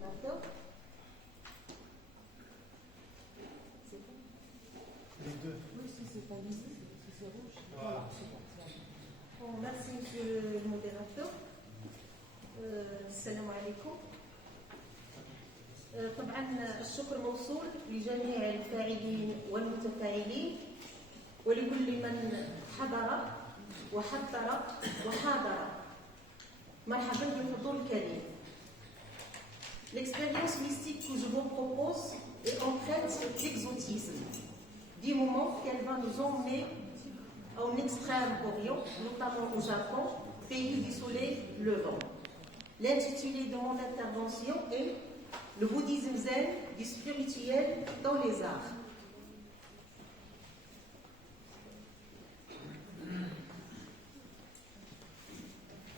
D'accord. Les deux. Oui, si c'est pas lisible, si c'est rouge. Voilà, c'est bon. Bon, merci, monsieur le modérateur. السلام عليكم. طبعا الشكر موصول لجميع الفاعلين والمتفاعلين ولكل من حضر وحضر وحاضر. مرحبا بالحضور الكريم. L'expérience mystique que je vous propose est empreinte d'exotisme, du moment qu'elle va nous emmener en Extrême-Orient, notamment au Japon, pays du soleil levant. L'intitulé de mon intervention est Le bouddhisme zen du spirituel dans les arts.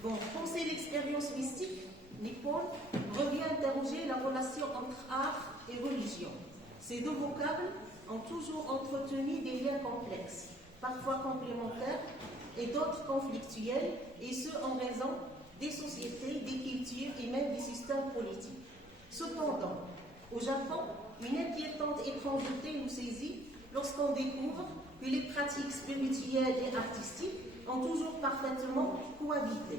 Bon, penser l'expérience mystique, Nippon revient interroger la relation entre art et religion. Ces deux vocables ont toujours entretenu des liens complexes, parfois complémentaires et d'autres conflictuels, et ce en raison des sociétés, des cultures et même des systèmes politiques. Cependant, au Japon, une inquiétante étrangeté nous saisit lorsqu'on découvre que les pratiques spirituelles et artistiques ont toujours parfaitement cohabité.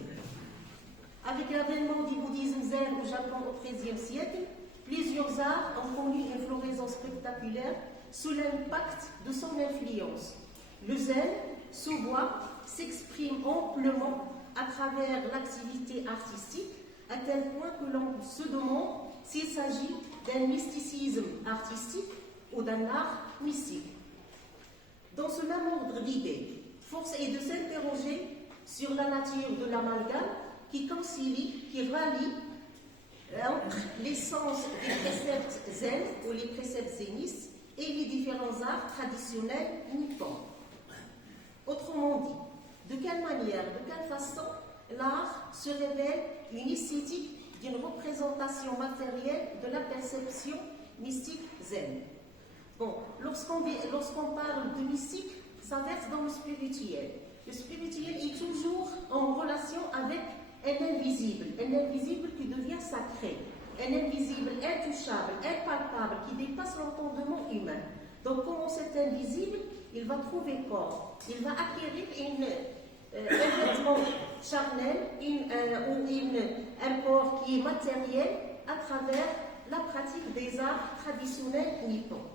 Avec l'avènement du bouddhisme zen au Japon au XIIIe siècle, plusieurs arts ont connu une floraison spectaculaire sous l'impact de son influence. Le zen se voit, s'exprime amplement à travers l'activité artistique, à tel point que l'on se demande s'il s'agit d'un mysticisme artistique ou d'un art mystique. Dans ce même ordre d'idées, force est de s'interroger sur la nature de l'amalgame qui concilie, qui rallie entre l'essence des préceptes zen ou les préceptes zénistes et les différents arts traditionnels nippons. Autrement dit, de quelle manière, de quelle façon l'art se révèle une esthétique d'une représentation matérielle de la perception mystique zen. Bon, lorsqu'on parle de mystique, ça verse dans le spirituel. Le spirituel est toujours en relation avec un invisible qui devient sacré, un invisible intouchable, impalpable, qui dépasse l'entendement humain. Donc, comment cet invisible, il va trouver corps, il va acquérir un vêtement charnel un corps qui est matériel à travers la pratique des arts traditionnels nippons.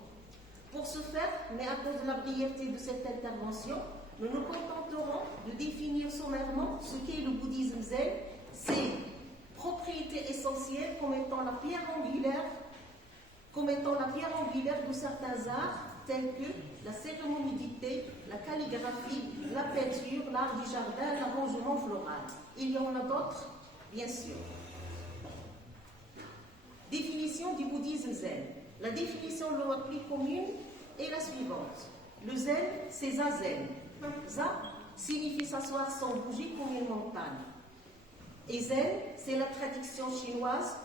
Pour ce faire, mais à cause de la brièveté de cette intervention, nous nous contenterons de définir sommairement ce qu'est le bouddhisme zen, ses propriétés essentielles comme étant la pierre angulaire de certains arts tels que la cérémonie dictée, la calligraphie, la peinture, l'art du jardin, l'arrangement floral. Il y en a d'autres, bien sûr. Définition du bouddhisme zen. La définition la plus commune est la suivante. Le zen, c'est zazen. Za signifie s'asseoir sans bouger comme une montagne. Et zen, c'est la traduction chinoise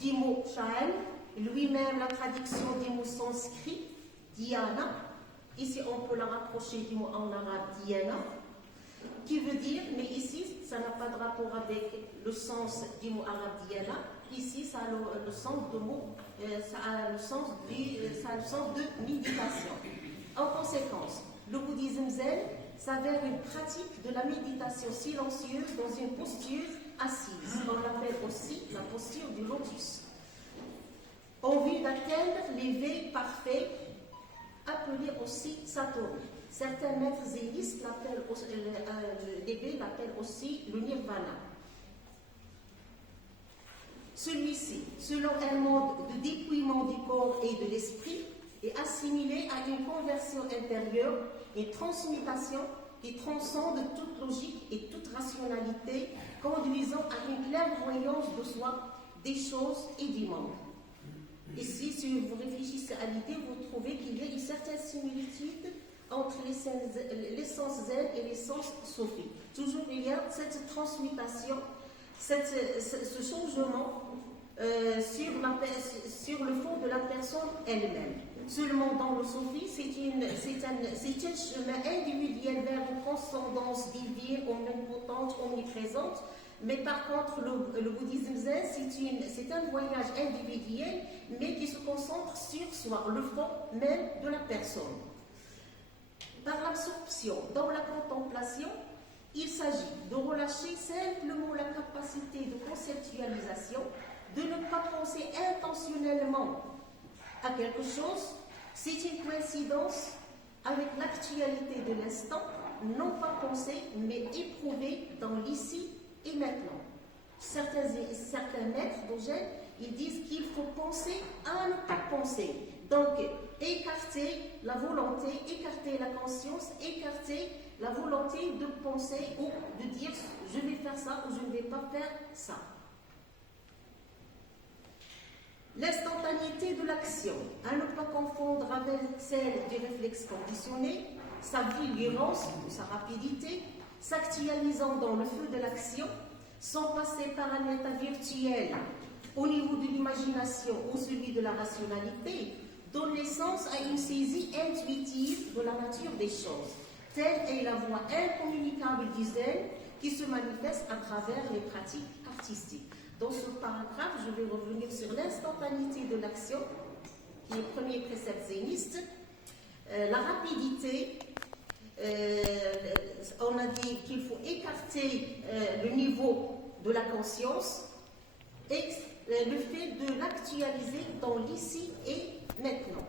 du mot Shan, lui-même la traduction du mot sanskrit, dhyana. Ici, on peut la rapprocher du mot en arabe dhyana, qui veut dire, mais ici, ça n'a pas de rapport avec le sens du mot arabe dhyana. Ici, ça a le sens de méditation. En conséquence, le bouddhisme zen s'avère une pratique de la méditation silencieuse dans une posture assise. On l'appelle aussi la posture du lotus. En vue d'atteindre l'éveil parfait, appelé aussi Satori. Certains maîtres zénistes l'éveil l'appellent aussi le nirvana. Celui-ci, selon un mode de dépouillement du corps et de l'esprit, est assimilé à une conversion intérieure, une transmutation qui transcende toute logique et toute rationalité, conduisant à une clairvoyance de soi, des choses et du monde. Ici, si vous réfléchissez à l'idée, vous trouvez qu'il y a une certaine similitude entre l'essence zen et l'essence sophie. Toujours il y a cette transmutation, ce changement sur le fond de la personne elle-même. Seulement dans le sophie, c'est un chemin individuel vers une transcendance divine, omnipotente, omniprésente, mais par contre, le bouddhisme zen, c'est un voyage individuel, mais qui se concentre sur soi, le fond même de la personne. Par l'absorption dans la contemplation, il s'agit de relâcher simplement la capacité de conceptualisation, de ne pas penser intentionnellement à quelque chose. C'est une coïncidence avec l'actualité de l'instant, non pas penser, mais éprouver dans l'ici et maintenant. Certains maîtres d'Ogène, ils disent qu'il faut penser à ne pas penser. Donc, écarter la volonté, écarter la conscience, écarter la volonté de penser ou de dire je vais faire ça ou je ne vais pas faire ça. L'instantanéité de l'action, à ne pas confondre avec celle du réflexe conditionné, sa vigilance ou sa rapidité, s'actualisant dans le feu de l'action, sans passer par un état virtuel au niveau de l'imagination ou celui de la rationalité, donne naissance à une saisie intuitive de la nature des choses. Telle est la voie incommunicable du zen qui se manifeste à travers les pratiques artistiques. Dans ce paragraphe, je vais revenir sur l'instantanéité de l'action, qui est le premier précepte zéniste. La rapidité, on a dit qu'il faut écarter le niveau de la conscience et le fait de l'actualiser dans l'ici et maintenant.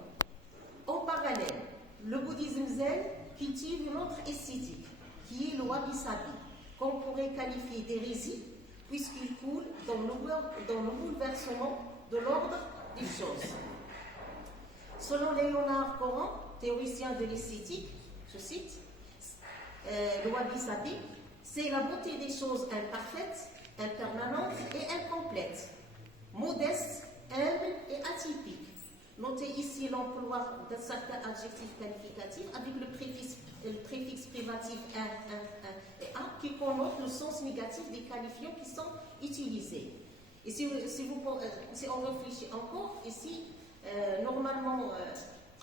En parallèle, le bouddhisme zen cultive une autre esthétique, qui est le wabi-sabi, qu'on pourrait qualifier d'hérésie, puisqu'il coule dans le bouleversement de l'ordre des choses. Selon Léonard Cohen, théoricien de l'esthétique, je cite, le wabi-sabi, c'est la beauté des choses imparfaites, impermanentes et incomplètes, modestes, humbles et atypiques. Notez ici l'emploi d'un certain adjectif qualificatif avec le préfixe privatif un et a qui connote le sens négatif des qualifiants qui sont utilisés. Et si on réfléchit encore, ici, normalement,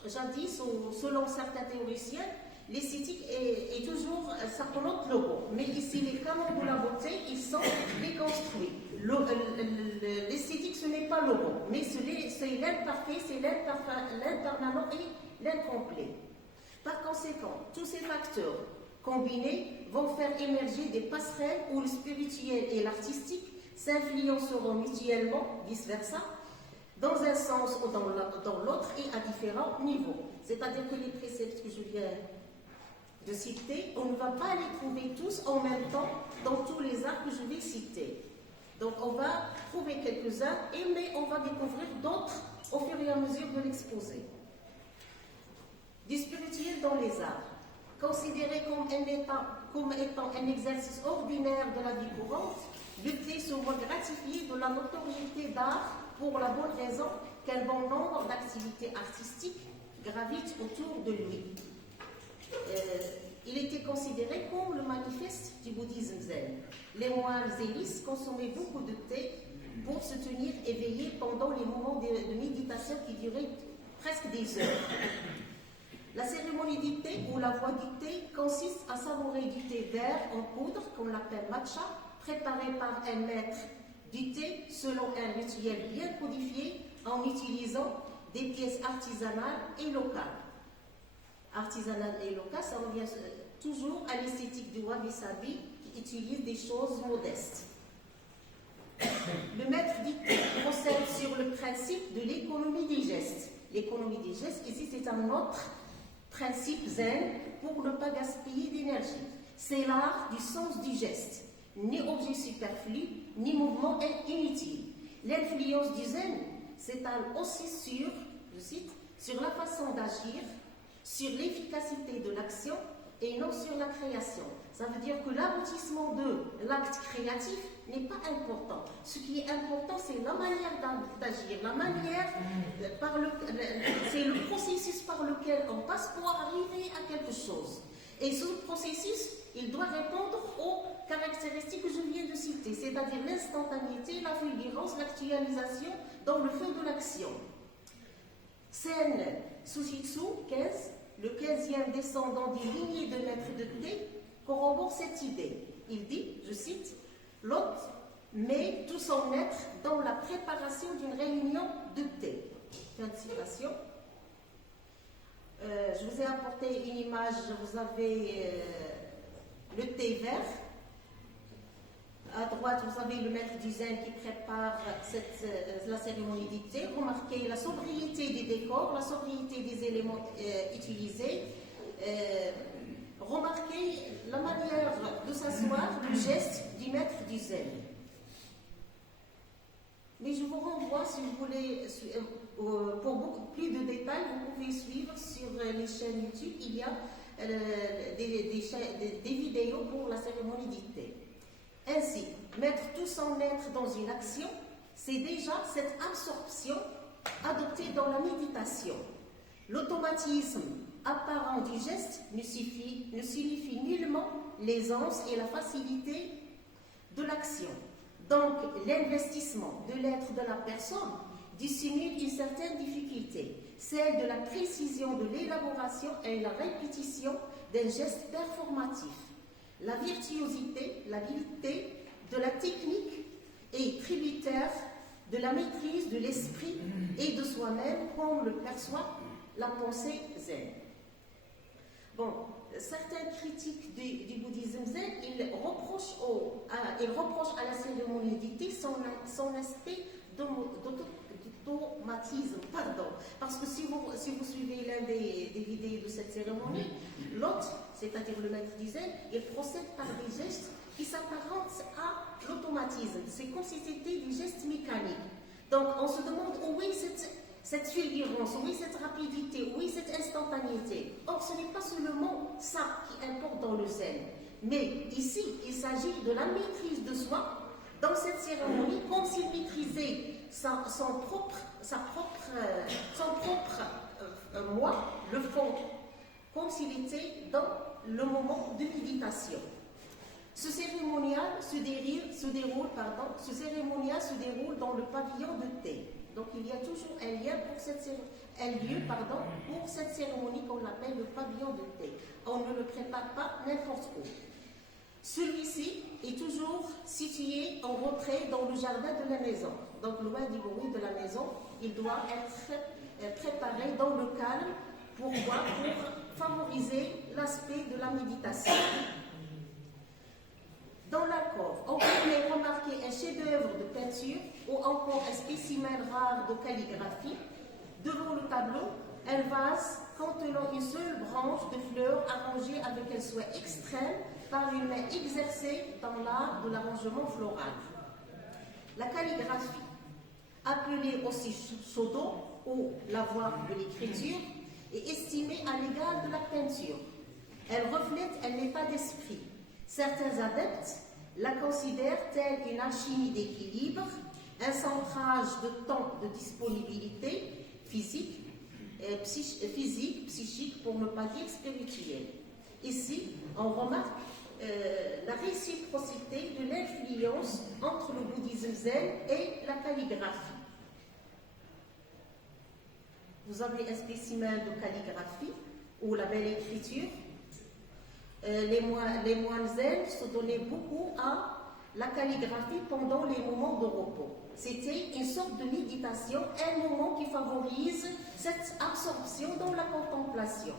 jadis, selon certains théoriciens, l'esthétique est toujours, ça connote le beau. Mais ici, les canons de la beauté, ils sont déconstruits. L'esthétique, ce n'est pas le beau, mais c'est l'imparfait, c'est l'impermanent et l'incomplet. Par conséquent, tous ces facteurs combinés vont faire émerger des passerelles où le spirituel et l'artistique s'influenceront mutuellement, vice-versa, dans un sens ou dans l'autre et à différents niveaux. C'est-à-dire que les préceptes que je viens de citer, on ne va pas les trouver tous en même temps dans tous les arts que je vais citer. Donc on va trouver quelques-uns, mais on va découvrir d'autres au fur et à mesure de l'exposé. Du spirituel dans les arts, considéré comme étant un exercice ordinaire de la vie courante, le thé se voit gratifié de la notoriété d'art pour la bonne raison qu'un bon nombre d'activités artistiques gravitent autour de lui. Il était considéré comme le manifeste du bouddhisme zen. Les moines zénistes consommaient beaucoup de thé pour se tenir éveillés pendant les moments de méditation qui duraient presque des heures. La cérémonie du thé ou la voie du thé consiste à savourer du thé vert en poudre, qu'on appelle matcha, préparé par un maître du thé selon un rituel bien codifié en utilisant des pièces artisanales et locales. Artisanales et locales, ça revient toujours à l'esthétique du wabi-sabi qui utilise des choses modestes. Le maître du thé procède sur le principe de l'économie des gestes. L'économie des gestes, ici c'est un autre principe zen pour ne pas gaspiller d'énergie. C'est l'art du sens du geste, ni objet superflu, ni mouvement inutile. L'influence du zen s'étale aussi sur, je cite, sur la façon d'agir, sur l'efficacité de l'action et non sur la création. Ça veut dire que l'aboutissement de l'acte créatif n'est pas important. Ce qui est important, c'est la manière d'agir, la manière c'est le processus par lequel on passe pour arriver à quelque chose. Et ce processus, il doit répondre aux caractéristiques que je viens de citer, c'est-à-dire l'instantanéité, la fulgurance, l'actualisation dans le feu de l'action. Sen Sushitsu 15, le 15e descendant des lignées de maîtres de thé, corrobore cette idée. Il dit, je cite, L'hôte met tout son être dans la préparation d'une réunion de thé. Fin de citation. Je vous ai apporté une image, vous avez le thé vert. À droite, vous avez le maître du zen qui prépare la cérémonie du thé. Remarquez la sobriété des décors, la sobriété des éléments utilisés. Remarquez la manière de s'asseoir, le geste du maître du zen. Mais je vous renvoie, si vous voulez, pour beaucoup plus de détails, vous pouvez suivre sur les chaînes YouTube. Il y a des vidéos pour la cérémonie du thé. Ainsi, mettre tout son être dans une action, c'est déjà cette absorption adoptée dans la méditation. L'automatisme apparent du geste ne signifie nullement l'aisance et la facilité de l'action. Donc, l'investissement de l'être de la personne dissimule une certaine difficulté, celle de la précision de l'élaboration et la répétition d'un geste performatif. La virtuosité, la habileté de la technique est tributaire de la maîtrise de l'esprit et de soi-même, comme le perçoit la pensée zen. Bon, certains critiques du bouddhisme zen, ils reprochent à la cérémonie du thé son aspect d'automatisme, parce que si vous suivez l'un des vidéos de cette cérémonie, l'hôte, c'est-à-dire le maître du zen, il procède par des gestes qui s'apparentent à l'automatisme. C'est comme si c'était des gestes mécaniques. Donc on se demande où est cette fulgurance, où est cette rapidité, où est cette instantanéité. Or, ce n'est pas seulement ça qui importe dans le zen, mais ici, il s'agit de la maîtrise de soi dans cette cérémonie, comme s'il maîtrisait son propre moi, le fond, comme s'il était dans le moment de méditation. Ce cérémonial se déroule dans le pavillon de thé. Donc il y a toujours un lieu pour cette cérémonie qu'on appelle le pavillon de thé. On ne le prépare pas n'importe où. Celui-ci est toujours situé en retrait dans le jardin de la maison. Donc loin du bruit de la maison, il doit être préparé dans le calme pour favoriser l'aspect de la méditation. Dans l'accord, on peut remarquer un chef-d'œuvre de peinture ou encore un spécimen rare de calligraphie. Devant le tableau, un vase contenant une seule branche de fleurs arrangée avec un souhait extrême par une main exercée dans l'art de l'arrangement floral. La calligraphie, appelée aussi shodo ou la voie de l'écriture, est estimée à l'égal de la peinture. Elle reflète un état d'esprit. Certains adeptes la considèrent telle une alchimie d'équilibre, un centrage de temps de disponibilité physique, psychique, pour ne pas dire spirituelle. Ici, on remarque la réciprocité de l'influence entre le bouddhisme zen et la calligraphie. Vous avez un spécimen de calligraphie ou la belle écriture. Les moines zen se donnaient beaucoup à la calligraphie pendant les moments de repos. C'était une sorte de méditation, un moment qui favorise cette absorption dans la contemplation.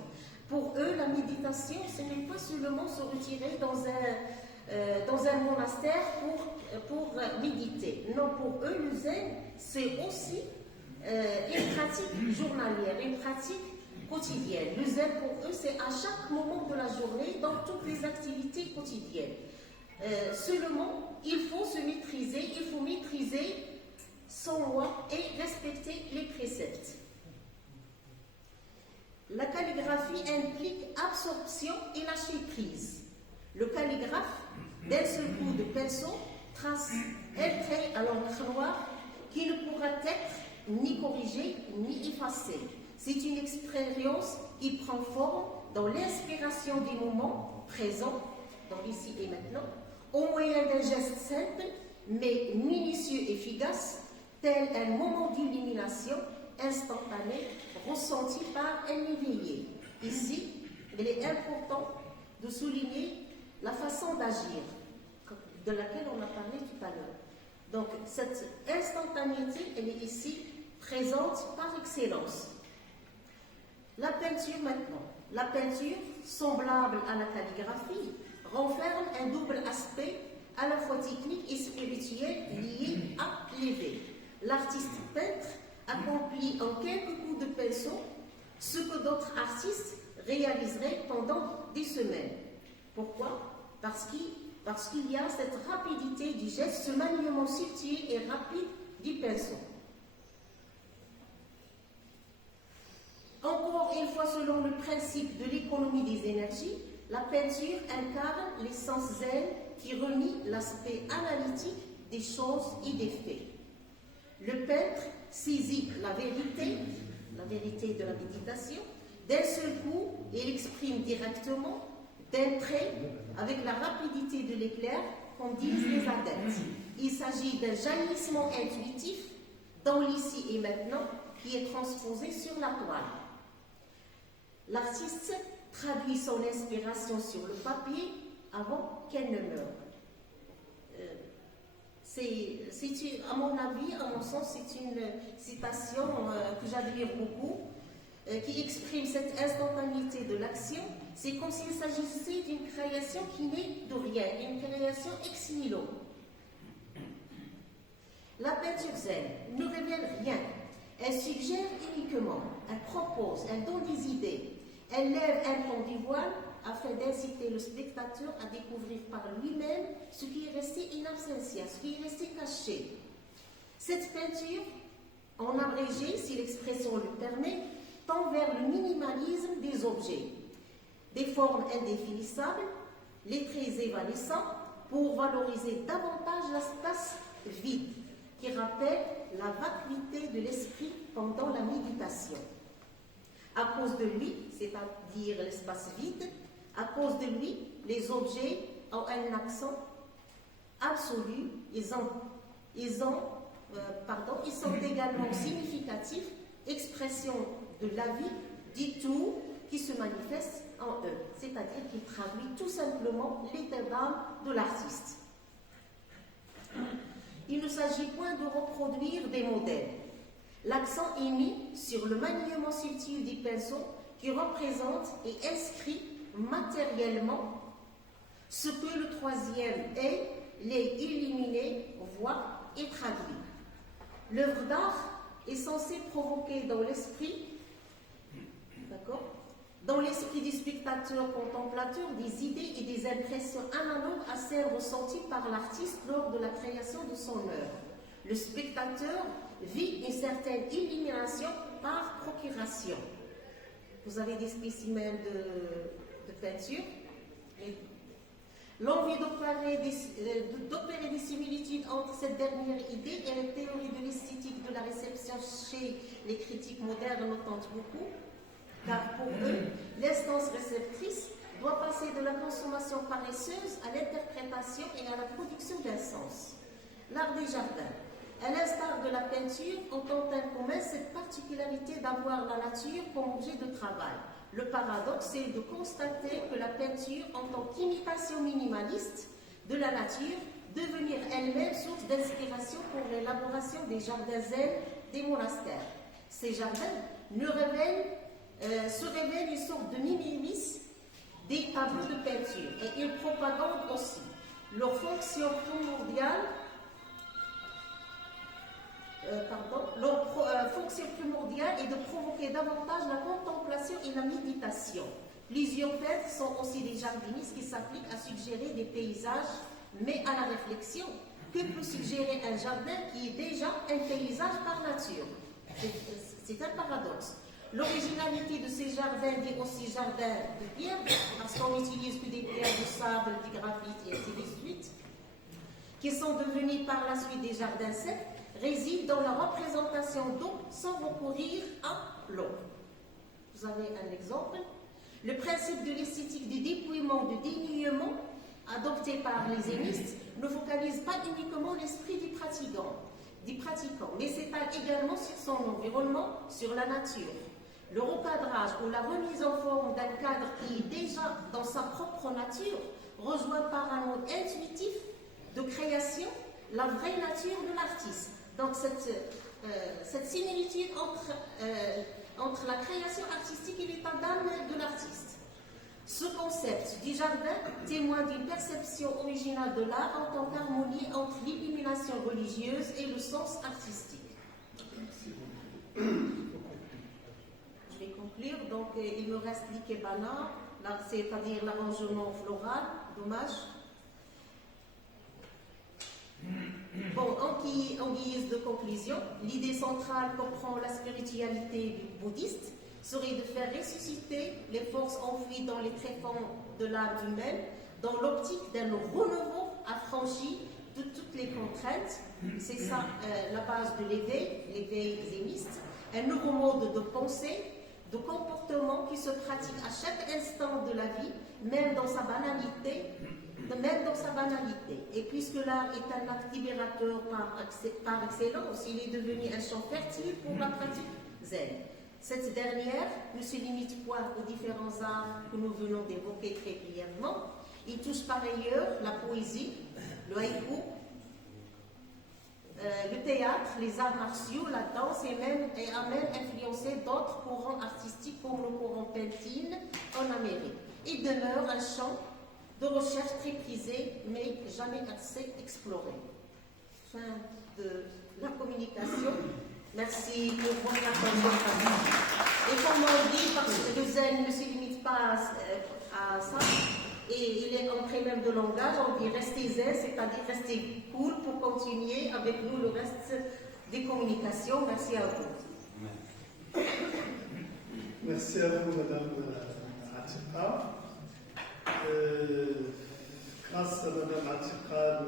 Pour eux, la méditation, ce n'est pas seulement se retirer dans un monastère pour méditer. Non, pour eux, le zen, c'est aussi une pratique journalière, une pratique quotidienne. Le zen, pour eux, c'est à chaque moment de la journée, dans toutes les activités quotidiennes. Seulement, il faut se maîtriser, il faut maîtriser son moi et respecter les préceptes. La calligraphie implique absorption et lâcher prise. Le calligraphe, d'un seul coup de pinceau, trace un trait à l'encre noire qui ne pourra être ni corrigé ni effacé. C'est une expérience qui prend forme dans l'inspiration des moments présents, dans l'ici et maintenant, au moyen d'un geste simple, mais minutieux et efficace, tel un moment d'illumination instantanée ressenti par un éveillé. Ici, il est important de souligner la façon d'agir. de laquelle on a parlé tout à l'heure. Donc, cette instantanéité, elle est ici présente par excellence. La peinture maintenant. La peinture, semblable à la calligraphie, renferme un double aspect à la fois technique et spirituel lié à l'éveil. L'artiste peintre accomplit en quelques coups de pinceau ce que d'autres artistes réaliseraient pendant des semaines. Pourquoi? Parce qu'il y a cette rapidité du geste, ce maniement subtil et rapide du pinceau. Encore une fois, selon le principe de l'économie des énergies, la peinture incarne l'essence zen qui renie l'aspect analytique des choses et des faits. Le peintre saisit la vérité de la méditation, d'un seul coup, et l'exprime directement, d'un trait, avec la rapidité de l'éclair, comme disent les adeptes. Il s'agit d'un jaillissement intuitif dans l'ici et maintenant qui est transposé sur la toile. L'artiste traduit son inspiration sur le papier avant qu'elle ne meure. À mon avis, à mon sens, c'est une citation que j'admire beaucoup, qui exprime cette instantanéité de l'action. C'est comme s'il s'agissait d'une création qui n'est de rien, une création ex nihilo. La peinture zen ne révèle rien. Elle suggère uniquement, elle propose, elle donne des idées. Elle lève un pan du voile afin d'inciter le spectateur à découvrir par lui-même ce qui est resté in absentia, ce qui est resté caché. Cette peinture, en abrégé, si l'expression le permet, tend vers le minimalisme des objets, des formes indéfinissables, les traits évanescents, pour valoriser davantage l'espace vide, qui rappelle la vacuité de l'esprit pendant la méditation. À cause de lui, c'est-à-dire l'espace vide, à cause de lui, les objets ont un accent absolu, ils sont également significatifs, expression de la vie, du tout qui se manifeste en eux, c'est-à-dire qui traduit tout simplement l'état d'âme de l'artiste. Il ne s'agit point de reproduire des modèles. L'accent est mis sur le maniement subtil du pinceau qui représente et inscrit matériellement ce que le troisième est, les éliminer, voit et traduit. L'œuvre d'art est censée provoquer dans l'esprit, du spectateur contemplateur des idées et des impressions analogues à celles ressenties par l'artiste lors de la création de son œuvre. Le spectateur vit une certaine illumination par procuration. Vous avez des spécimens de peinture. L'envie d'opérer des similitudes entre cette dernière idée et la théorie de l'esthétique de la réception chez les critiques modernes le tentent beaucoup, car pour eux, l'instance réceptrice doit passer de la consommation paresseuse à l'interprétation et à la production d'un sens. L'art des jardins, à l'instar de la peinture, ont en commun cette particularité d'avoir la nature comme objet de travail. Le paradoxe, c'est de constater que la peinture, en tant qu'imitation minimaliste de la nature, devenir elle-même source d'inspiration pour l'élaboration des jardins zen des monastères. Ces jardins se révèlent une sorte de minimis des tableaux de peinture et ils propagandent aussi. Leur fonction primordiale est de provoquer davantage la contemplation et la méditation. Plusieurs peintres sont aussi des jardinistes qui s'appliquent à suggérer des paysages, mais à la réflexion, que peut suggérer un jardin qui est déjà un paysage par nature? C'est un paradoxe. L'originalité de ces jardins, dit aussi jardins de pierre, parce qu'on n'utilise que des pierres de sable, du graphite et ainsi de suite, qui sont devenus par la suite des jardins secs, réside dans la représentation d'eau sans recourir à l'eau. Vous avez un exemple. Le principe de l'esthétique du dépouillement, du dénuement, adopté par les zénistes, ne focalise pas uniquement l'esprit du pratiquant, mais s'étale également sur son environnement, sur la nature. Le recadrage ou la remise en forme d'un cadre qui est déjà dans sa propre nature, rejoint par un mode intuitif de création la vraie nature de l'artiste. Donc cette similitude entre la création artistique et l'état d'âme de l'artiste. Ce concept du jardin témoigne d'une perception originale de l'art en tant qu'harmonie entre l'illumination religieuse et le sens artistique. Je vais conclure. Donc, il me reste l'ikebana, c'est-à-dire l'arrangement floral. Dommage. Bon, en guise de conclusion, l'idée centrale comprend la spiritualité bouddhiste serait de faire ressusciter les forces enfouies dans les tréfonds de l'âme humaine dans l'optique d'un renouveau affranchi de toutes les contraintes. C'est ça la base de l'éveil zéniste, un nouveau mode de pensée, de comportement qui se pratique à chaque instant de la vie, même dans sa banalité. Et puisque l'art est un acte libérateur par excellence, il est devenu un champ fertile pour la pratique zen. Cette dernière ne se limite point aux différents arts que nous venons d'évoquer très brièvement. Il touche par ailleurs la poésie, le haïku, le théâtre, les arts martiaux, la danse et a même influencé d'autres courants artistiques comme le courant Pentine en Amérique. Il demeure un champ de recherche très prisé, mais jamais assez exploré. Fin de la communication. Merci pour votre attention. Et comme on dit, parce que le zen ne se limite pas à ça, et il est entré même de langage, on dit rester zen, c'est-à-dire rester cool pour continuer avec nous le reste des communications. Merci à vous. Merci à vous, Madame Atiqa. Grâce à Madame Atiqa,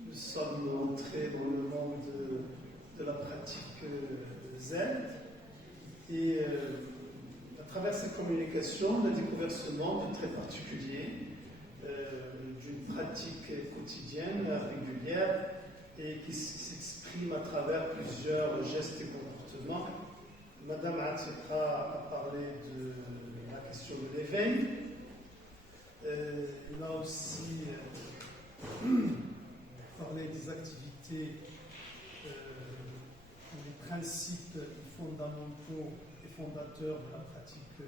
nous sommes entrés dans le monde de la pratique zen. Et à travers cette communication, on a découvert ce monde très particulier, d'une pratique quotidienne, régulière, et qui s'exprime à travers plusieurs gestes et comportements. Madame Atiqa a parlé de la question de l'éveil. Elle a aussi parlé des activités, des principes fondamentaux et fondateurs de la pratique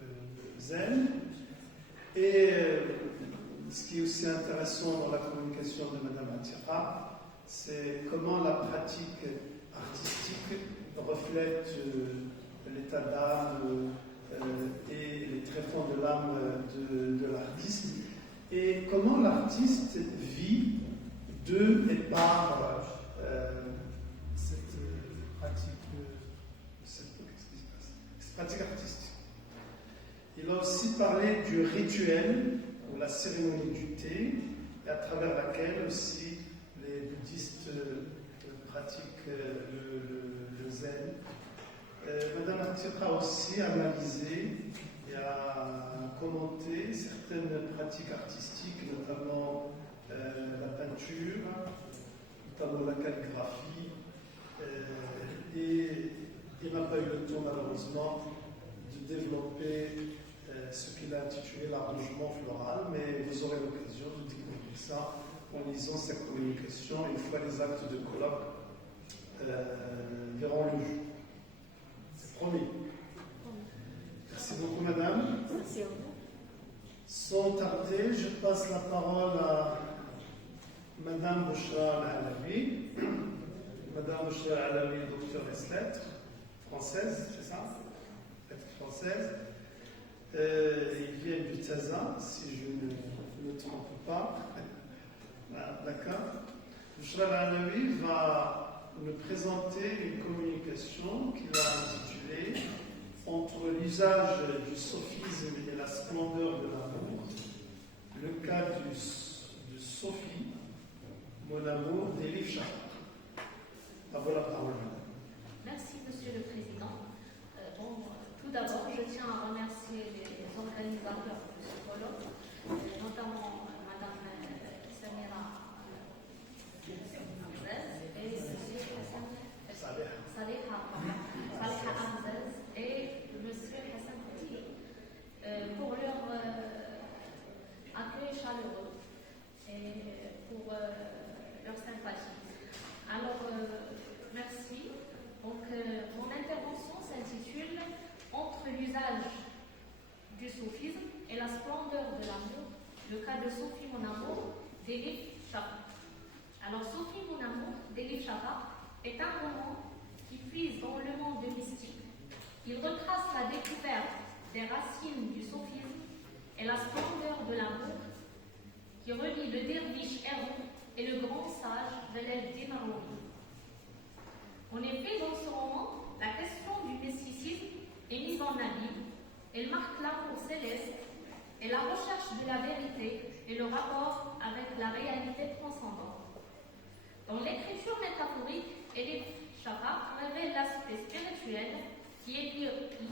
zen. Et ce qui est aussi intéressant dans la communication de Madame Atiqa, c'est comment la pratique artistique reflète l'état d'âme et les tréfonds de l'âme de l'artiste, et comment l'artiste vit de et par cette pratique artistique. Il a aussi parlé du rituel ou la cérémonie du thé, et à travers laquelle aussi les bouddhistes pratiquent le zen. Madame Atiqa a aussi analysé et a commenté certaines pratiques artistiques, notamment la peinture, notamment la calligraphie, et il n'a pas eu le temps malheureusement de développer ce qu'il a intitulé l'arrangement floral, mais vous aurez l'occasion de découvrir ça en lisant sa communication une fois les actes de colloque verront le jour. C'est promis. Merci beaucoup, madame. Merci à vous. Sans tarder, je passe la parole à madame Bouchra Al-Alawi. Madame Bouchra Al-Alawi, docteur des lettres, française, c'est ça? Lettres françaises. Il vient du Taza, si je ne me trompe pas. D'accord. Bouchra Al-Alawi va nous présenter une communication qu'il a intitulée Entre l'usage du sophisme et la splendeur de l'amour, le cas du Sophie, mon amour d'Élif Chahar. À vous la parole. Merci, Monsieur le Président. Tout d'abord, je tiens à remercier les organisateurs de ce colloque, notamment Madame Samira Hamzaz et Monsieur Saleha Hamzaz et Monsieur Hassan Fati pour leur accueil chaleureux et d'Elif Shafak. Alors, Sophie, mon amour, d'Elif Shafak est un roman qui puise dans le monde mystique. Il retrace la découverte des racines du sophisme et la splendeur de l'amour qui relie le derviche héros et le grand sage Jalaluddin Rumi. En effet, dans ce roman, la question du mysticisme est mise en abîme. Elle marque l'amour céleste et la recherche de la vérité et le rapport avec la réalité transcendante. Dans l'écriture métaphorique, Elif Shafak révèle l'aspect spirituel qui est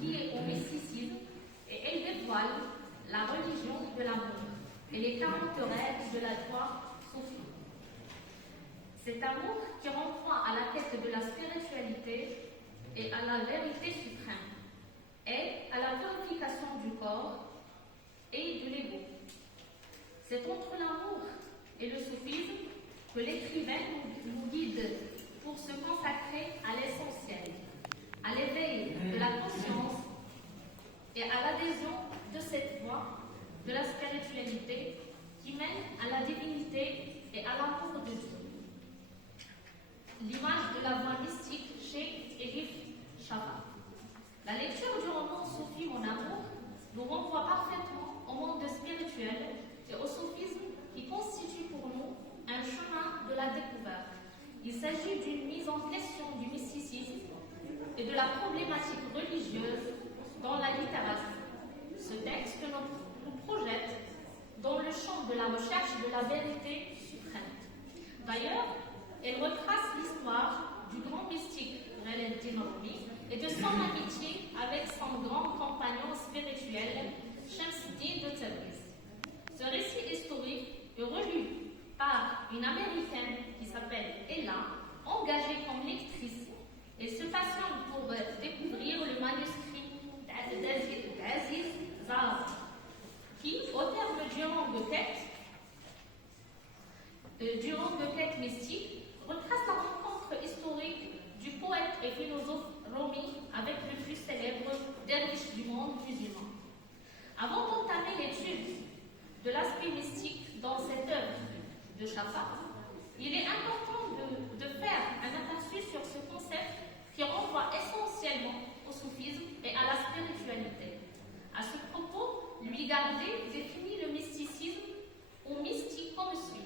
lié au mysticisme et elle dévoile la religion de l'amour et les 40 règles de la foi soufie. Cet amour qui renvoie à la quête de la spiritualité et à la vérité suprême et à la purification du corps et de l'ego. C'est entre l'amour et le soufisme que l'écrivain nous guide pour se consacrer à l'essentiel, à l'éveil de la conscience et à l'adhésion de cette voie de la spiritualité qui mène à la divinité et à l'amour de Dieu. L'image de la voie mystique chez Elif Shafak. La lecture du roman Sophie, mon amour, nous renvoie parfaitement au monde spirituel et au sophisme qui constitue pour nous un chemin de la découverte. Il s'agit d'une mise en question du mysticisme et de la problématique religieuse dans la littérature. Ce texte nous projette dans le champ de la recherche de la vérité suprême. D'ailleurs, elle retrace l'histoire du grand mystique Jalaluddin Rumi et de son amitié avec son grand compagnon spirituel Shamsuddin de Tabriz. Ce récit historique est relu par une américaine qui s'appelle Ella, engagée comme lectrice. Elle se passionne pour découvrir le manuscrit d'Aziz Zahra, qui, au terme durant de quête mystique, retrace la rencontre historique du poète et philosophe Rumi avec le plus célèbre derviche du monde musulman. Avant d'entamer l'étude de l'aspect mystique dans cette œuvre de Shafak, il est important de faire un aperçu sur ce concept qui renvoie essentiellement au soufisme et à la spiritualité. À ce propos, Louis Gardet définit le mysticisme ou mystique comme suit.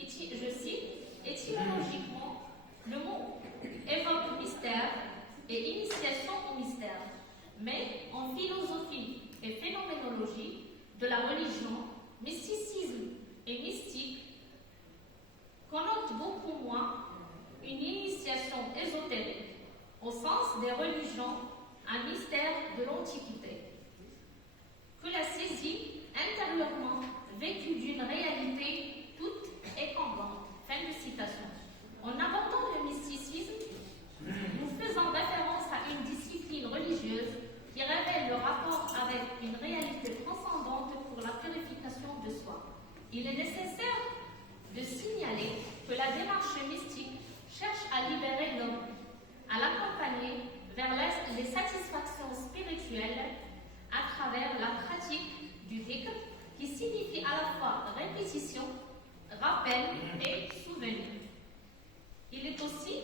Je cite, étymologiquement, le mot évoque mystère et initiation au mystère, mais en philosophie et phénoménologie de la religion, mysticisme et mystique connotent beaucoup moins une initiation ésotérique au sens des religions, un mystère de l'Antiquité, que la saisie intérieurement vécue d'une réalité toute écombrante. Fin de citation. En abordant le mysticisme, nous faisons référence à une discipline religieuse qui révèle le rapport avec une réalité transcendante pour la purification de soi. Il est nécessaire de signaler que la démarche mystique cherche à libérer l'homme, à l'accompagner vers les satisfactions spirituelles à travers la pratique du dhikr, qui signifie à la fois répétition, rappel et souvenir. Il est aussi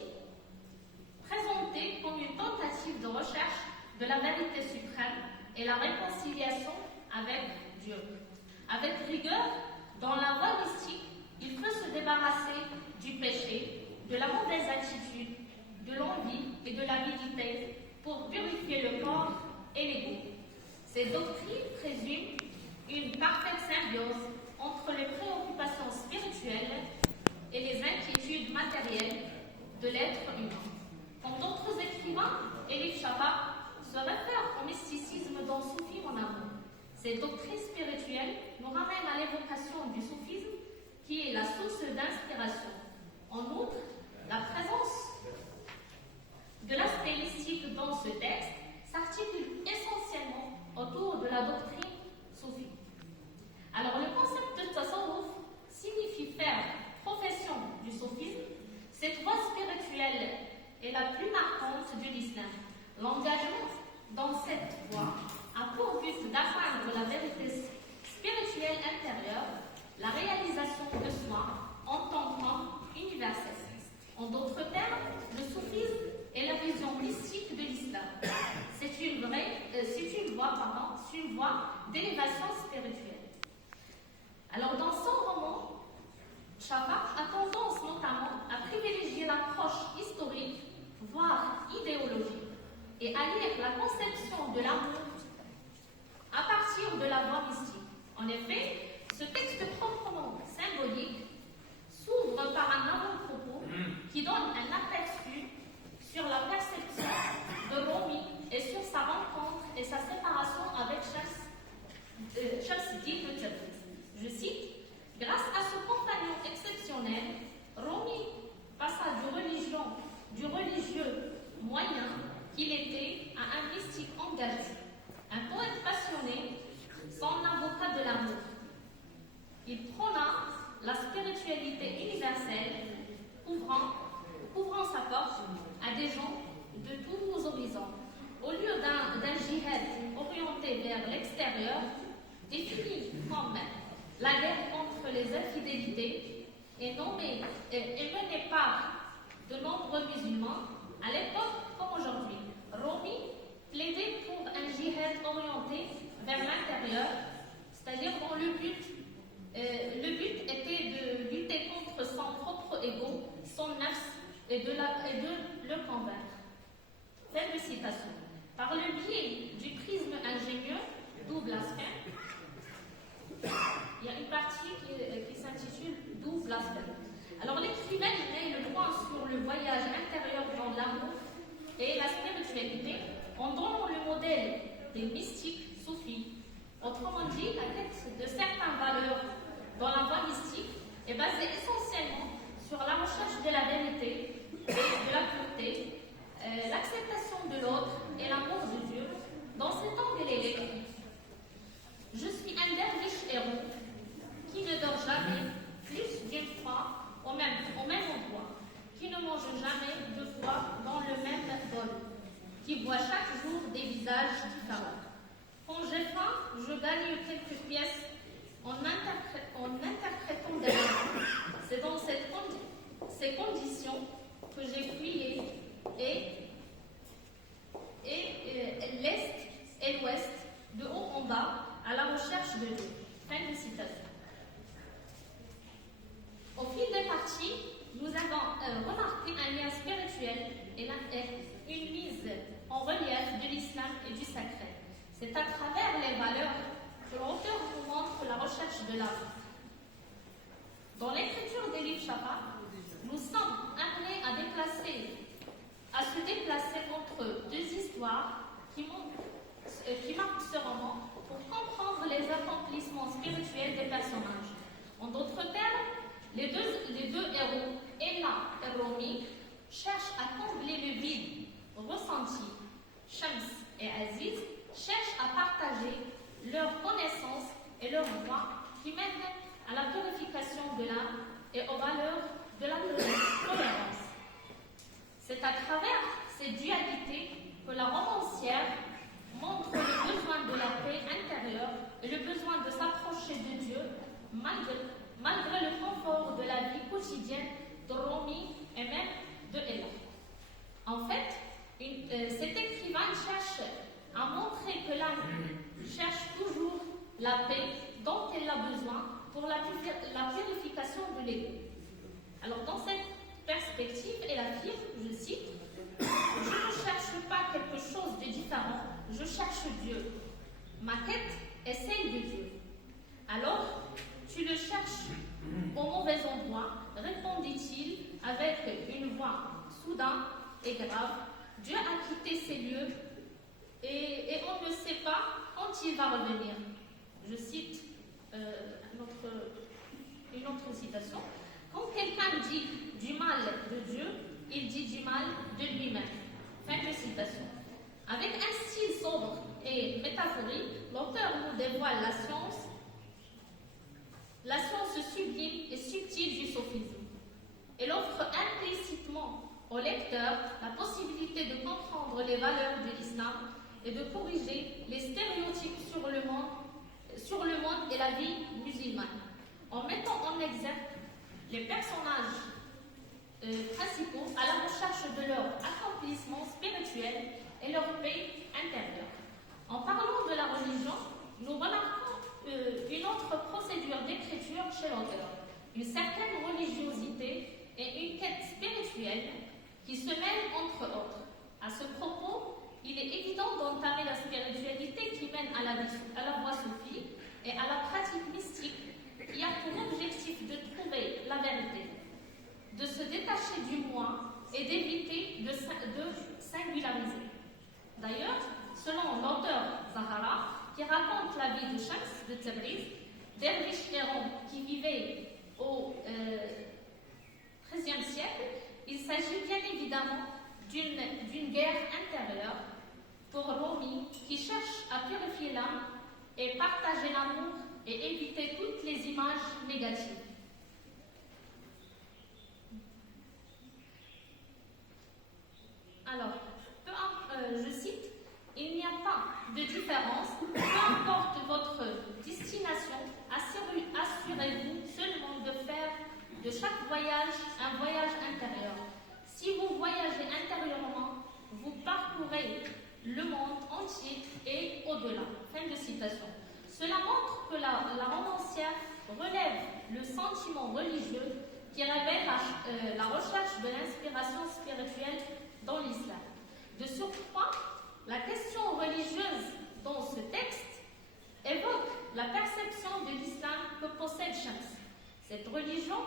présenté comme une tentative de recherche de la vérité suprême et la réconciliation avec Dieu. Avec rigueur, dans la voie mystique, il peut se débarrasser du péché, de la mauvaise attitude, de l'envie et de l'avidité pour purifier le corps et l'ego. Ces doctrines présument une parfaite symbiose entre les préoccupations spirituelles et les inquiétudes matérielles de l'être humain. Comme d'autres écrivains, Elif Shafak se réfère au mysticisme dans Soufi, mon amour. Ces doctrines spirituelles nous ramènent à l'évocation du soufisme qui est la source d'inspiration. En outre, la présence de l'aspect mystique dans ce texte s'articule essentiellement autour de la doctrine soufie. Alors, le concept de tasawwuf signifie faire profession du soufisme. Cette voie spirituelle est la plus marquante de l'islam. L'engagement dans cette voie a pour but d'atteindre la vérité spirituelle intérieure la réalisation de soi en tant qu'homme universel. En d'autres termes, le soufisme est la vision mystique de l'islam. C'est une voie d'élévation spirituelle. Alors, dans son roman, Shafak a tendance notamment à privilégier l'approche historique, voire idéologique, et à lire la conception de l'amour à partir de la voie mystique. En effet, ce texte proprement symbolique s'ouvre par un avant-propos qui donne un aperçu sur la perception de Rumi et sur sa rencontre et sa séparation avec Shamsuddin de Tabriz. Je cite, « Grâce à ce compagnon exceptionnel, Rumi passa du religieux moyen qu'il était à un mystique engagé, un poète passionné, son avocat de l'amour. Il prôna la spiritualité universelle, ouvrant sa porte à des gens de tous horizons. Au lieu d'un djihad orienté vers l'extérieur, défini comme la guerre contre les infidélités et menée par de nombreux musulmans, à l'époque comme aujourd'hui, Rumi plaidait pour un djihad orienté vers l'intérieur, c'est-à-dire dont le but était de lutter contre son propre ego, son nafs, et de le convaincre. Fin de citation. Par le biais du prisme ingénieux, d'où blasphème, il y a une partie qui s'intitule D'où blasphème. Alors l'écrivain met le point sur le voyage intérieur dans l'amour et la spiritualité en donnant le modèle des mystiques soufis. Autrement dit, la quête de certaines valeurs dans la voie mystique est basée essentiellement sur la recherche de la vérité et de la pureté, l'acceptation de l'autre et l'amour de Dieu. Dans cet angle, il est écrit « Je suis un derviche héros qui ne dort jamais plus d'une fois au même endroit, qui ne mange jamais deux fois dans le même bol, qui voit chaque jour des visages différents. Quand j'ai faim, je gagne quelques pièces en interprétant des rêves. C'est dans ces conditions que j'ai fouillé l'Est et l'Ouest, de haut en bas, à la recherche de Dieu. » Fin de citation. Au fil des parties, nous avons remarqué un lien spirituel et une mise en relief de l'islam et du sacré. C'est à travers les valeurs que l'auteur nous montre la recherche de l'âme. Dans l'écriture des livres Shafak, nous sommes amenés à se déplacer entre deux histoires qui marquent ce roman pour comprendre les accomplissements spirituels des personnages. En d'autres termes, les deux héros, Ella et Rumi, cherchent à combler le vide ressenti. Shams et Aziz cherchent à partager leurs connaissances et leurs voies qui mènent à la purification de l'âme et aux valeurs de la tolérance. C'est à travers ces dualités que la romancière montre le besoin de la paix intérieure et le besoin de s'approcher de Dieu malgré le confort de la vie quotidienne de Rumi et même de Ella. En fait, cet écrivain cherche à montrer que l'âme cherche toujours la paix dont elle a besoin pour la purification de l'ego. Alors, dans cette perspective, elle affirme, je cite, « Je ne cherche pas quelque chose de différent, je cherche Dieu. Ma quête est celle de Dieu. » Alors, tu le cherches au mauvais endroit, répondit-il avec une voix soudaine et grave. Dieu a quitté ces lieux et on ne sait pas quand il va revenir. Je cite une autre citation. Quand quelqu'un dit du mal de Dieu, il dit du mal de lui-même. Fin de citation. Avec un style sobre et métaphorique, l'auteur nous dévoile la science sublime et subtile du sophisme. Elle offre implicitement au lecteur la possibilité de comprendre les valeurs de l'islam et de corriger les stéréotypes sur le monde et la vie musulmane. en mettant en exergue les personnages principaux à la recherche de leur accomplissement spirituel et leur paix intérieure. En parlant de la religion, nous remarquons une autre procédure d'écriture chez l'auteur, une certaine religiosité et une quête spirituelle qui se mêlent entre autres. À ce propos, il est évident d'entamer la spiritualité qui mène à la voie soufie et à la pratique mystique qui a pour objectif de trouver la vérité, de se détacher du moi et d'éviter de singulariser. D'ailleurs, selon l'auteur Zahara, qui raconte la vie de Shams de Tabriz, derviche errant qui vivait au XIIIe siècle, il s'agit bien évidemment d'une guerre intérieure pour Rumi qui cherche à purifier l'âme et partager l'amour et éviter toutes les images négatives. Alors, je cite, il n'y a pas de différence, peu importe votre destination, assurez-vous seulement de faire de chaque voyage un voyage intérieur. Si vous voyagez intérieurement, vous parcourez le monde entier et au-delà. Fin de citation. Cela montre que la romancière relève le sentiment religieux qui révèle la recherche de l'inspiration spirituelle dans l'islam. De surcroît, la question religieuse dans ce texte évoque la perception de l'islam que possède Shams. Cette religion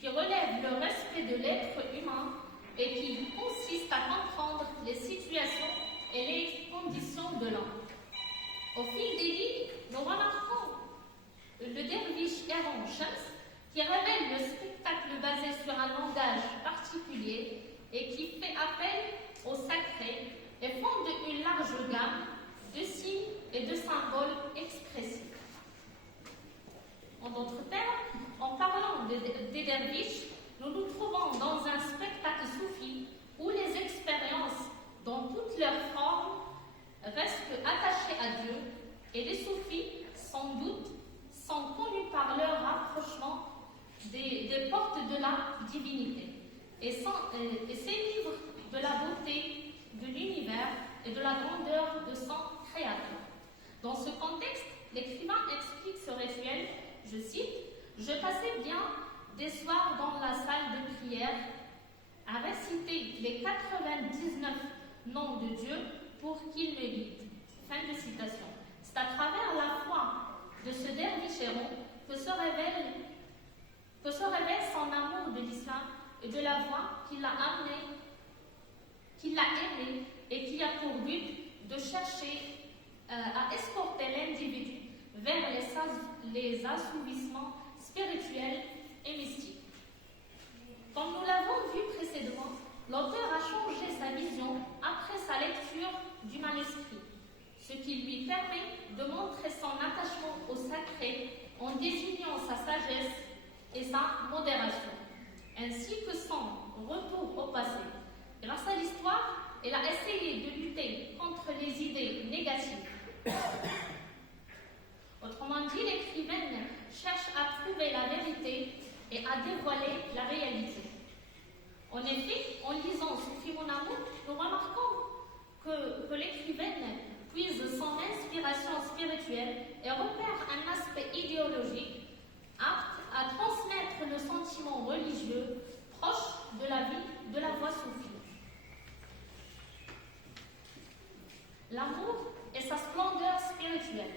qui relève le respect de l'être humain et qui consiste à comprendre les situations et les conditions de l'homme. Au fil des lignes, nous remarquons le derviche errant Shams qui révèle le spectacle basé sur un langage particulier et qui fait appel au sacré et fonde une large gamme de signes et de symboles expressifs. En d'autres termes, en parlant des derviches, nous nous trouvons dans un spectacle soufi où les expériences, dans toutes leurs formes, restent attachées à Dieu et les soufis, sans doute, sont connus par leur rapprochement des portes de la divinité et s'élivrent de la beauté de l'univers et de la grandeur de son créateur. Dans ce contexte, l'écrivain explique ce rituel, je cite, « Je passais bien des soirs dans la salle de prière à réciter les 99 noms de Dieu pour qu'il me guide. » Fin de citation. C'est à travers la foi de ce derviche errant que se révèle son amour de l'islam et de la voie qui l'a aimé et qui a pour but de chercher à escorter l'individu vers les assouvissements spirituels et mystiques. Comme nous l'avons vu précédemment, l'auteur a changé sa vision après sa lecture du manuscrit, ce qui lui permet de montrer son attachement au sacré en désignant sa sagesse et sa modération, ainsi que son retour au passé. Grâce à l'histoire, elle a essayé de lutter contre les idées négatives. Autrement dit, l'écrivaine cherche à trouver la vérité et à dévoiler la réalité. En effet, en lisant Soufi Mon Amour, nous remarquons que l'écrivaine puise son inspiration spirituelle et repère un aspect idéologique apte à transmettre le sentiment religieux proche de la vie de la voie soufie. L'amour et sa splendeur spirituelle.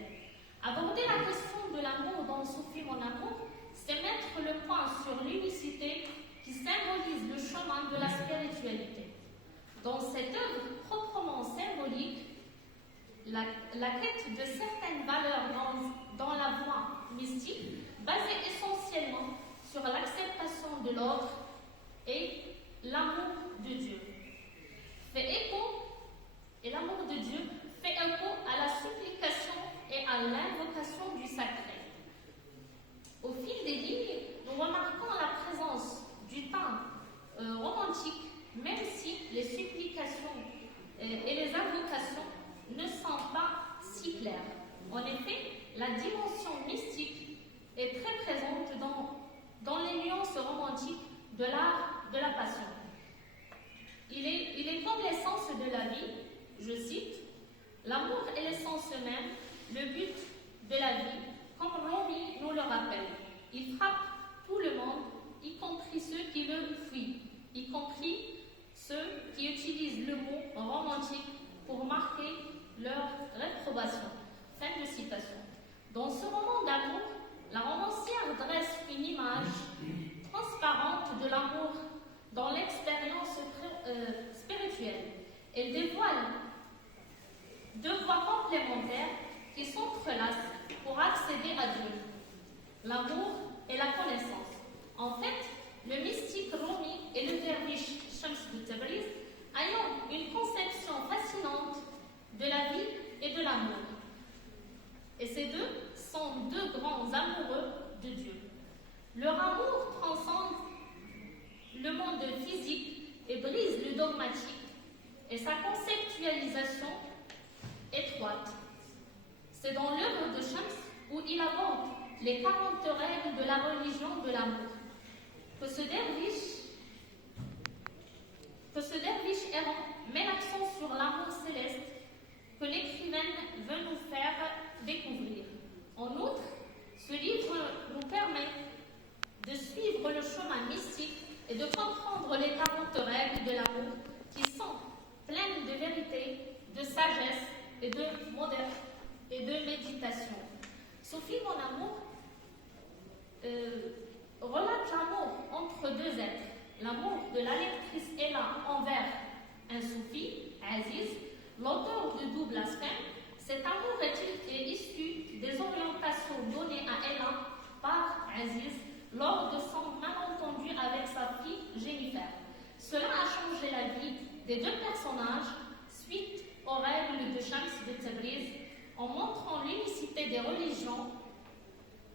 Aborder la question de l'amour dans Soufi Mon Amour, c'est mettre le point sur l'unicité qui symbolise le chemin de la spiritualité. Dans cette œuvre proprement symbolique, la quête de certaines valeurs dans la voie mystique, basée essentiellement sur l'acceptation de l'autre et l'amour de Dieu, et l'amour de Dieu fait écho à la supplication et à l'invocation du sacré. Au fil des lignes, nous remarquons la présence du temps romantique, même si les supplications et les invocations ne sont pas si claires. En effet, la dimension mystique est très présente dans les nuances romantiques de l'art de la passion. Il est comme l'essence de la vie, je cite, l'amour est l'essence même, le but de la vie, comme Rumi nous le rappelle. Il frappe tout le monde, y compris ceux qui le fuient, y compris ceux qui utilisent le mot romantique pour marquer leur réprobation. Fin de citation. Dans ce roman d'amour, la romancière dresse une image transparente de l'amour dans l'expérience spirituelle. Elle dévoile deux voies complémentaires qui s'entrelacent pour accéder à Dieu, l'amour et la connaissance. En fait, le mystique Rumi et le derviche Shams de Tabriz ayant une conception fascinante de la vie et de l'amour. Et ces deux sont deux grands amoureux de Dieu. Leur amour transcende le monde physique et brise le dogmatique et sa conceptualisation étroite. C'est dans l'œuvre de Shams où il aborde les 40 règles de la religion de l'amour que ce derviche errant met l'accent sur l'amour céleste que l'écrivaine veut nous faire découvrir. En outre, ce livre nous permet de suivre le chemin mystique et de comprendre les 40 règles de l'amour qui sont pleines de vérité, de sagesse et de méditation. Sophie, mon amour, relate l'amour entre deux êtres. L'amour de la lectrice Ella envers un soufi, Aziz, l'auteur de Double Blasphème. Cet amour est issu des orientations données à Ella par Aziz lors de son malentendu avec sa fille Jennifer. Cela a changé la vie des deux personnages suite aux règles de Shams de Tabriz, en montrant l'unicité des religions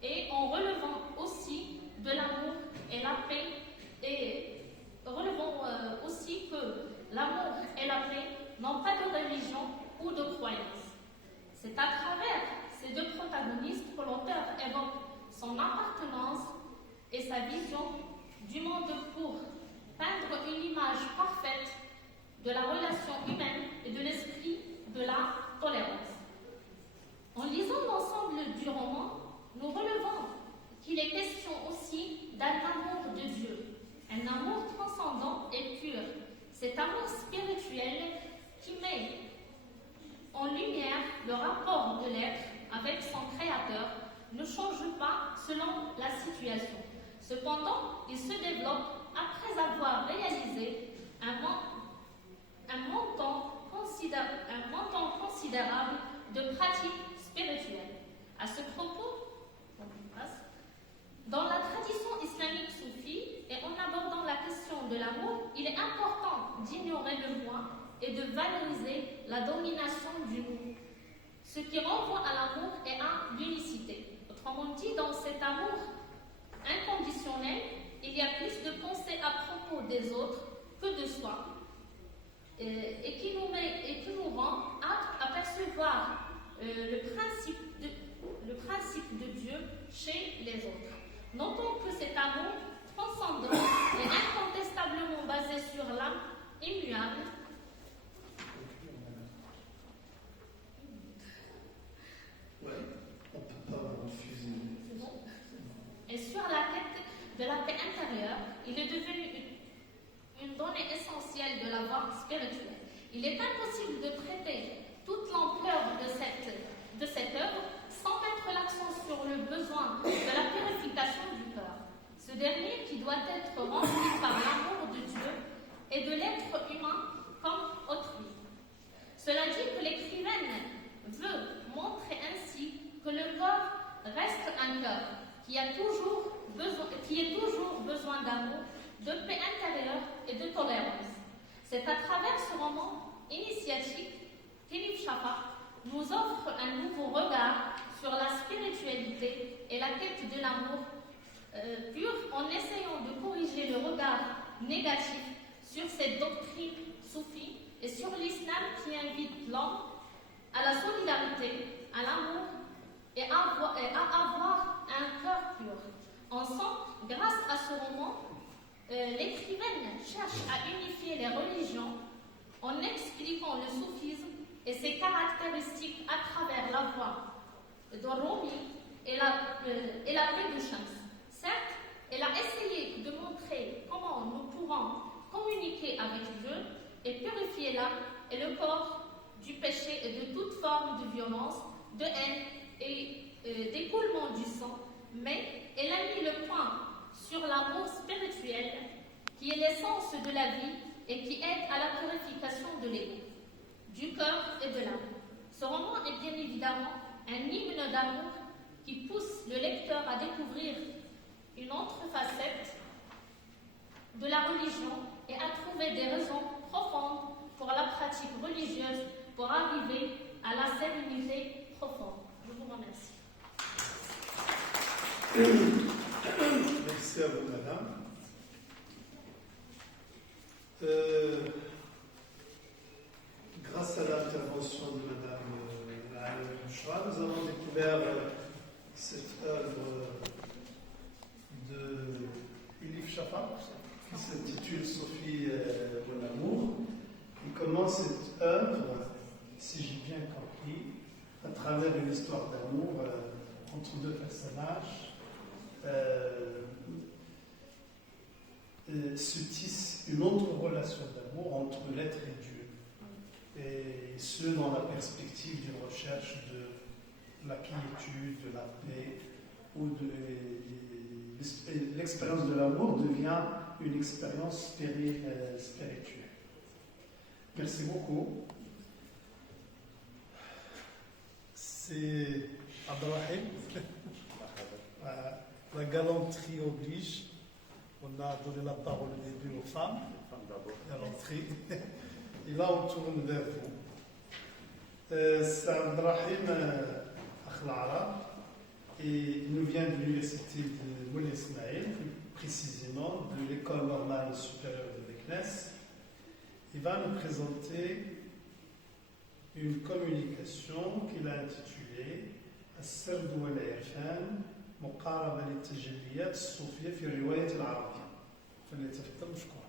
et en relevant aussi de l'amour et la paix, et relevant aussi que l'amour et la paix n'ont pas de religion ou de croyance. C'est à travers ces deux protagonistes que l'auteur évoque son appartenance et sa vision du monde pour peindre une image parfaite de la relation humaine et de l'esprit de la tolérance. En lisant l'ensemble du roman, nous relevons qu'il est question aussi d'un amour de Dieu, un amour transcendant et pur. Cet amour spirituel qui met en lumière le rapport de l'être avec son Créateur ne change pas selon la situation. Cependant, il se développe après avoir réalisé un montant considérable de pratiques spirituelles. À ce propos, dans la tradition islamique soufie et en abordant la question de l'amour, il est important d'ignorer le moi et de valoriser la domination du nous, ce qui renvoie à l'amour et à l'unicité. Autrement dit, dans cet amour inconditionnel, il y a plus de pensée à propos des autres que de soi, et qui nous rend aptes à percevoir le principe de Dieu chez les autres. Notons que cet amour transcendant est incontestablement basé sur l'âme immuable et sur la quête de la paix intérieure. Il est devenu une donnée essentielle de la voie spirituelle. Il est impossible de traiter toute l'ampleur de cette œuvre sans mettre l'accent sur le besoin de la purification du cœur. Ce dernier qui doit être rempli par l'amour de Dieu et de l'être humain comme autrui. Cela dit que l'écrivaine veut montrer ainsi que le corps reste un cœur qui est toujours besoin d'amour, de paix intérieure et de tolérance. C'est à travers ce roman initiatique qu'Elif Shafak nous offre un nouveau regard sur la spiritualité et la quête de l'amour pur en essayant de corriger le regard négatif sur cette doctrine soufie et sur l'islam qui invite l'homme à la solidarité, à l'amour et à avoir un cœur pur. Ensemble, grâce à ce roman, l'écrivaine cherche à unifier les religions en expliquant le soufisme et ses caractéristiques à travers la voix de Rumi et la paix de Shams. Certes, elle a essayé de montrer comment nous pouvons communiquer avec Dieu et purifier l'âme et le corps du péché et de toute forme de violence, de haine et d'écoulement du sang, mais elle a mis le point sur l'amour spirituel qui est l'essence de la vie et qui aide à la purification de l'ego, du cœur et de l'âme. Ce roman est bien évidemment un hymne d'amour qui pousse le lecteur à découvrir une autre facette de la religion et à trouver des raisons profondes pour la pratique religieuse pour arriver à la sérénité profonde. Je vous remercie. Merci à vous, madame. Grâce à l'intervention de madame Alaoui Bouchra, nous avons découvert cette œuvre de Elif Shafak qui s'intitule Sophie de l'amour. Et comment cette œuvre, si j'ai bien compris, à travers une histoire d'amour entre deux personnages, se tisse une autre relation d'amour entre l'être et Dieu, et ce dans la perspective d'une recherche de la quiétude, de la paix, où l'expérience de l'amour devient une expérience spirituelle. Merci beaucoup. C'est Abdelrahim. La galanterie oblige. On a donné la parole au début aux femmes. Galanterie. Et là, on tourne vers vous. C'est Abdelrahim Akhlara. Et il nous vient de l'université de Moulay Ismaïl, plus précisément de l'école normale supérieure de Meknès. Il va nous présenter une communication qu'il a intitulée السرد والعرفان مقاربة للتجليات الصوفية في الرواية العربية. فليتفضل مشكور.